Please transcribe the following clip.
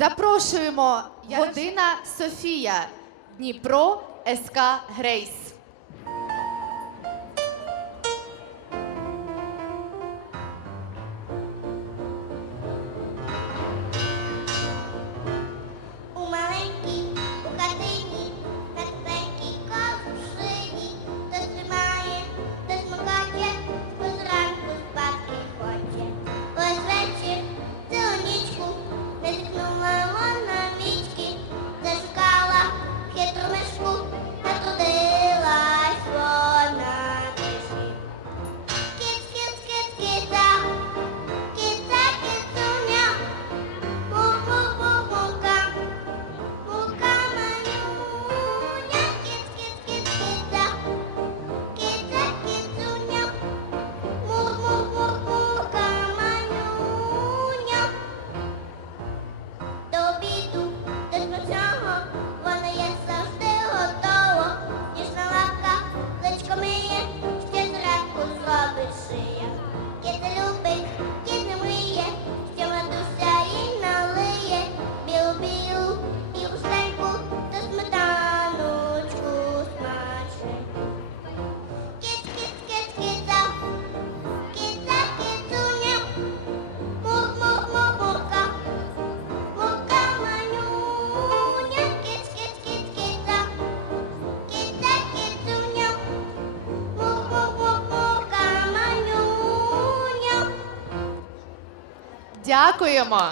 Запрошуємо година Софія, Дніпро, СК Грейс. Дякуємо!